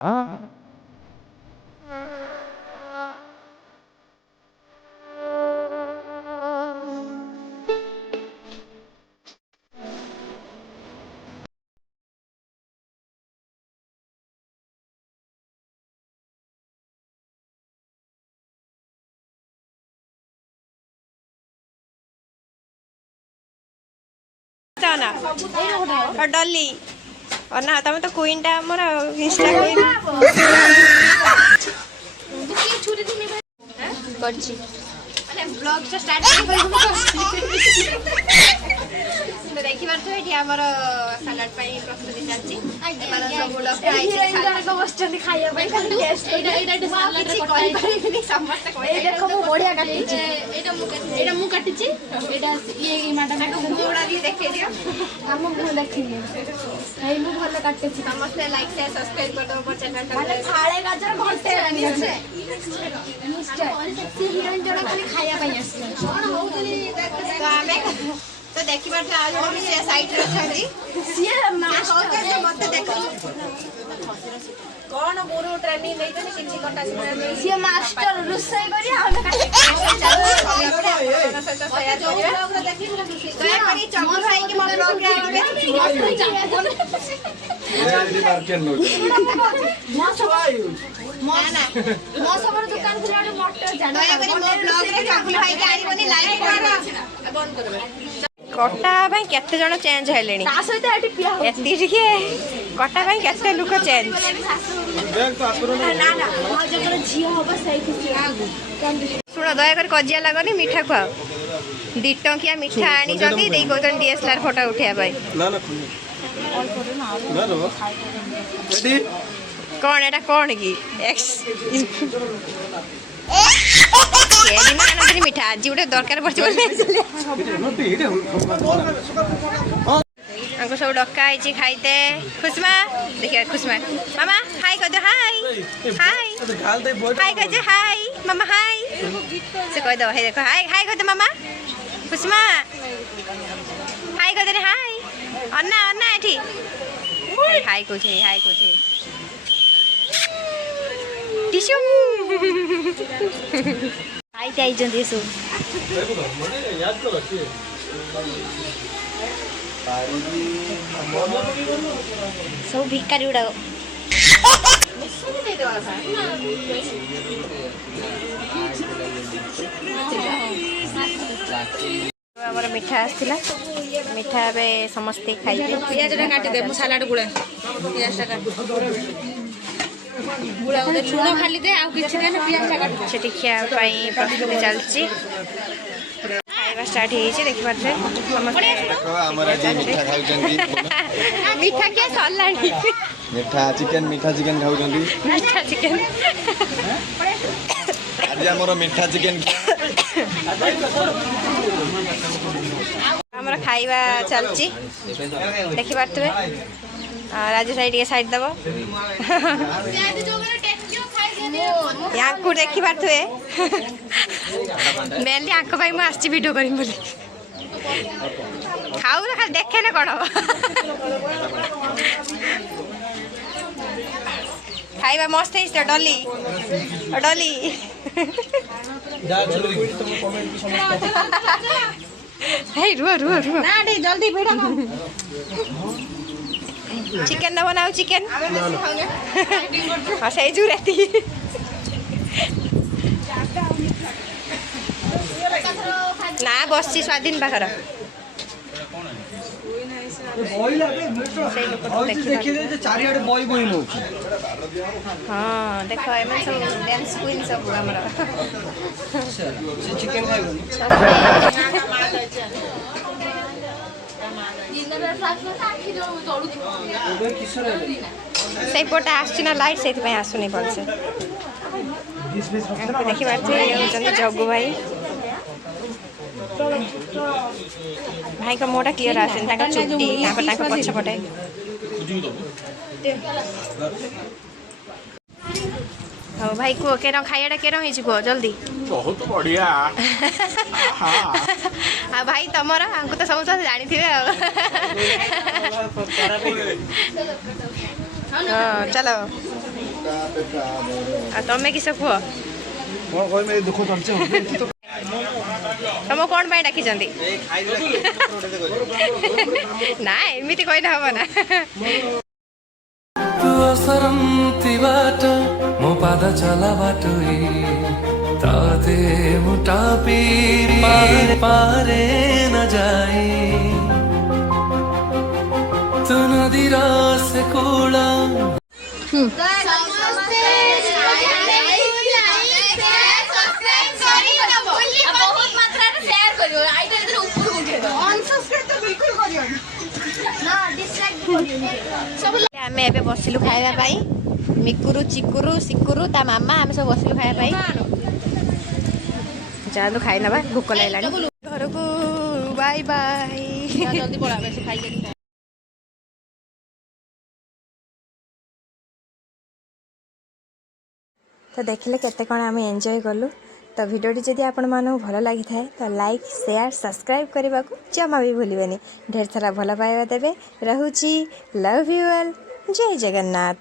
ना डली और ना तुम तो क्वीन टा हमर इंस्टा क्वीन करछि माने ब्लॉग से स्टार्ट तो देखि बार तो एठी हमर सलाड पाई प्रस्तुति चलछि एमार सब लोग खाइ छै को बस्टन खाइया भाई खाली टेस्ट एटा सलाड रे कोइ परिनी समस्त कोइ ए देखो मु बढ़िया काटि छै एटा मु काटि छै एटा ये माटा को मुड़ा भी देखे दियो हम मु देखि हे मु भलो काटि छै समस्त लाइक शेयर सब्सक्राइब कर दो चैनल माने फाळे गाजर घंटे निश्चय से हिरोइन जणा खाली खाइया पाई आसी कोन होउतली तो आमे तो देखि बार आज हम से साइड रे छथि सिए मास के मत देखो कोन गुरु ट्रेनिंग नै तनी किछि कटा सिए मास्टर रुसै करी हम कटा भाई केते जण चेंज हेलेनी ता सहित एटी पिया एती टिके कटा भाई केते लुक चेंज ना ना म जकर झियो होबो सही खुशी सुनो दया कर कजिया लागनी मीठा खुआ 2 टंकिया मीठा आनी जदी देई गोतन डीएसएलआर फोटो उठिया भाई ना ना ना रो रेडी कौन एटा कौन की एक्स ये दिन ना ना मीठा आज उठे दरकार पड़छ बोले हमको सब डक्का आइछि खाइते खुशमा देखिए खुशमा मामा हाय कह दो हाय हाय कह दे हाय मामा हाय से कह दो हे देखो हाय हाय कह दे मामा खुशमा हाय कह दे हाय अन्ना अन्ना एठी हाय कोछे टिश्यू हाय ताई जंदी सो याद करो कि सब भिकारी उड़ा हमर मिठा आसला मिठा बे समस्ते खाइबे पियाजटा काटी दे मु सलाड गुळा पियाजटा काटी गुळा उधर लूण खाली दे आ किछि दे न पियाजटा काटी छेटी खिया पाई प्रस्तुति चलछि खाइबा स्टार्ट हे छै देखि पाछे समस्ते देखो हमरा जे मिठा खाउ जंदी मिठा के सलाडी मिठा चिकन खाउ जंदी मिठा चिकन आज हमरो मिठा चिकन हमरा खाइबा चलछि देखि पाछे राजू साइड के साइड दबो यहाँ को देखी पारे मेनली आंक भाई मुझे आसी वीडियो करी बोली खाऊ ना खाली देखे ना कौन खाइबा मस्त है डली डली रुह रुह रुह ना जल्दी बेटा चिकन न बनाओ चिकन हाँ सही जुराती ना बस स्वाधीन पाखर हाँ देख सब डांस क्वीन सब से पटे आसना लाइट से आसुनी भलसे देखी पारे जग्गू भाई भाई का मोटा क्लीयर आसे चुट्टी पछपटे हाँ भाई कह के खाइटा के कह जल्दी बहुत बढ़िया हाँ भाई तमर हमको तो सब जानी थे हाँ चलो तमें किस कह तुम कौन डाकी ना एमती कहले हम ना तू असरंती बाट मो पाद चला बाटो ताते मुटा पी पारे पारे न जाई तू नदी रस कूड़ा आम ए बसिलु खावाई मिकुरु चिकुरु सिकुरु ता मामा आम सब बसिलु खावाई जातु खाई ना भोक लगा घर को बाय बाय जल्दी पड़ा तो देखिले केते कौन आम एंजॉय कलु तो भिडियोटी जदि आपण मानक भल लगी थाए तो लाइक शेयर सब्सक्राइब करने को जमा भी भूलिबेनी ढेर सारा भल पाइबा देबे। रहूची लव यू ऑल जय जगन्नाथ।